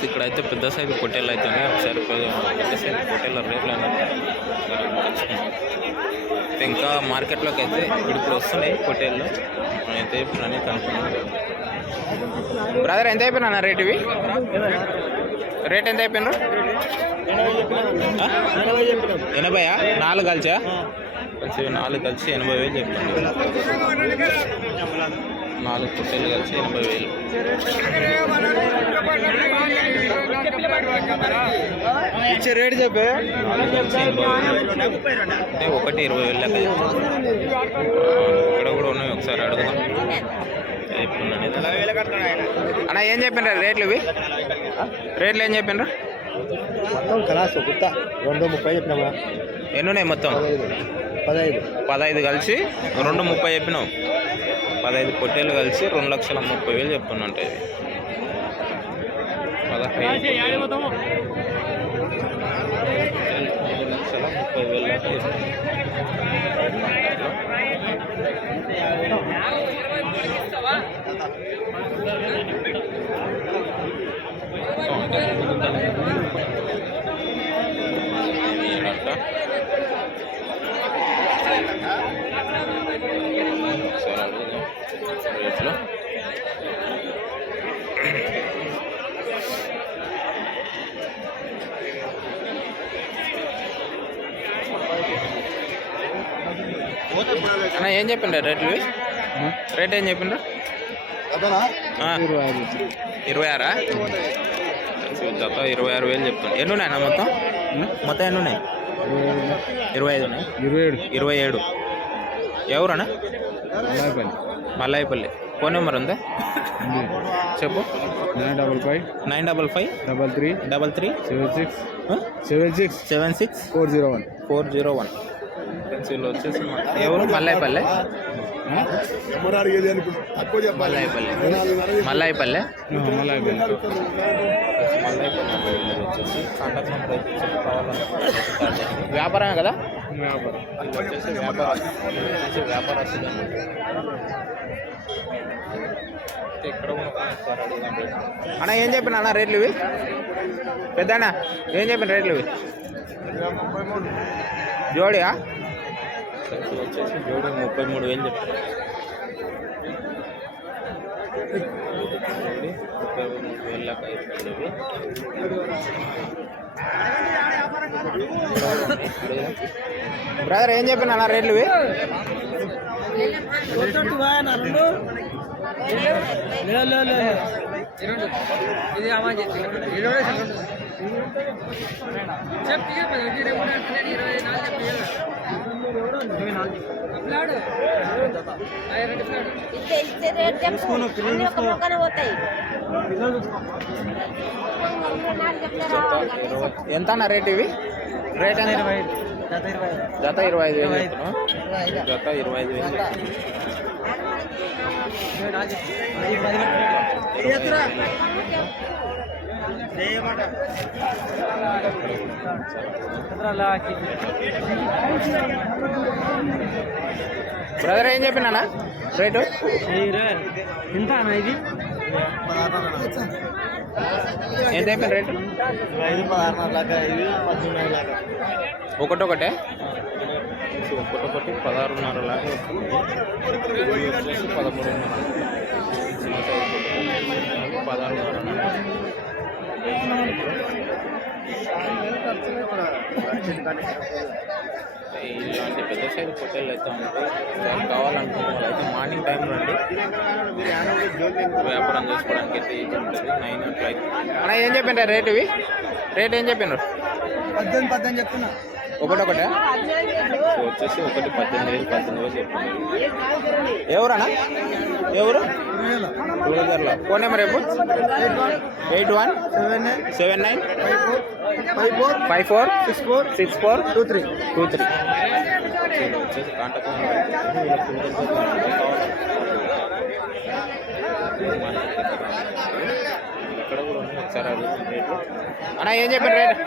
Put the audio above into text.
Friends ఇక్కడ అయితే పెద్ద సైజు పొట్టేళ్ళు అయితే ఉన్నాయి. ఒకసారి పెద్ద సైజు పొట్టేళ్ళ రేట్లు అయితే ఇంకా మార్కెట్లోకి అయితే ఇప్పుడు ఇప్పుడు వస్తున్నాయి పొట్టేళ్ళు. అయితే ఇప్పుడు అనేది కనుక్కున్నాను బ్రదర్ ఎంత అయిపోయినా రేట్ ఇవి? రేట్ ఎంత అయిపోయినారు? ఎనభైయా నాలుగు కలిసా? కలిసి నాలుగు కలిసి ఎనభై వేలు చెప్పండి నాలుగు పుట్టెలు కలిసి ఎనభై వేలు. ఇచ్చే రేట్ చెప్పే? అంటే ఒకటి ఇరవై వేలు లెక్క. ఇక్కడ కూడా ఉన్నాయి ఒకసారి అడుగుదాం. అన్న ఏం చెప్పిండ్రా రేట్లు ఇవి? రేట్లు ఏం చెప్పిండ్రా మొత్తం కలాసు కుత్త రెండు ముప్పై చెప్పినామా ఎన్ని ఉన్నాయి మొత్తం? పదహైదు. పదహైదు కలిసి రెండు ముప్పై చెప్పినావు పదహైదు పొట్టేలు కలిసి రెండు లక్షల ముప్పై వేలు చెప్తున్నట్టు ఇది పదహైదు పొట్టేలు. లక్షల ముప్పై వేలు దాకా చెప్తున్నా. ఈడట్ట. ఒకసారి అడుగుదాం రేట్లు అన్న ఏం చెప్పిండ్రు రేట్లు? రేట్ ఏం చెప్పిండ్రు? ఆ, ఇరవై ఆరా. జత ఇరవై ఆరు వేలు చెప్తాను ఎన్ని ఉన్నాయి అన్న మొత్తం మొత్తం ఎన్ని ఉన్నాయి ఇరవై ఐదు ఉన్నాయి. ఇరవై ఏడు. ఇరవై ఏడు. ఎవరన్నా? అమ్మాయిపల్లి మల్లాయిపల్లి. ఫోన్ నెంబర్ ఉందా? చెప్పు. Nine double five nine double five double three double three seven six seven six seven six four zero one. Four zero one. Pencil వచ్చేసి ఎవరు? మల్లాయిపల్లె. మల్లాయిపల్లె. మల్లాయిపల్లె? వ్యాపారమే కదా? వ్యాపారం. వ్యాపారస్తులు అన్న ఏం చెప్పిన అన్న రేట్లు ఇవి? పెద్ద ఏం చెప్పిన రేట్లు ఇవి? జోడియా? వచ్చేసి జోడి ముప్పై మూడు వేలు చెప్పారు ముప్పై మూడు వేల లెక్క అయిపోయింది ఇవి బ్రదర్ ఏం చెప్పిన అన్న రేట్లు ఇవి? ఇచ్చే ఇచ్చే రేట్ చెప్పు. అన్ని ఒక మొక్కనే పోతాయి. నాలుగు చెప్తారా ఎంత అన్న రేట్ ఇవి? రేట్ ఎంత? జత ఇరవై ఐదు. వేలు చెప్తున్నావు జత ఇరవై ఐదు వేలు. బ్రదర్ ఏం చెప్పినా రేటు? ఎంత ఇది? ఎంత అయిపోయిన రేటు? ఐదు పదహారు లాగా ఇది పద్దెనిమిది లాగా ఒకటొకటే? సో ఒకటొకటి పదహారున్నర లాగా వస్తుంది. వచ్చేసి పదమూడున్నర. పదహారున్నర ఇలాంటి పెద్ద సైజు పొట్టేళ్ళు అయితే ఉంటాయి ఒకసారి కావాలనుకున్న వాళ్ళు అయితే మార్నింగ్ టైం రండి. వ్యాపారం చేసుకోవడానికి అయితే ఇది ఉంటుంది. నైన్ అట్లా అయితే అన్న ఏం చెప్పిండ్రా రేట్ ఇవి? రేట్ ఏం చెప్పిండ్రు పద్దెనిమిది పద్దెనిమిది చెప్తున్నా. ఒకటొకటే? వచ్చేసి ఒకటి పద్దెనిమిది వేలు పద్దెనిమిది వేలు చెప్పింది ఎవరన్నా? ఎవరు? టూరిజర్లో ఫోన్ నెంబర్ రేపు eight one seven nine seven nine five four five four six four six four two three. Two three. వచ్చేసి కాంటాక్ట్ ఇక్కడ కూడా ఉంది ఒకసారి అడుగుతాం రేట్లు అన్న ఏం చెప్పారు రేట్?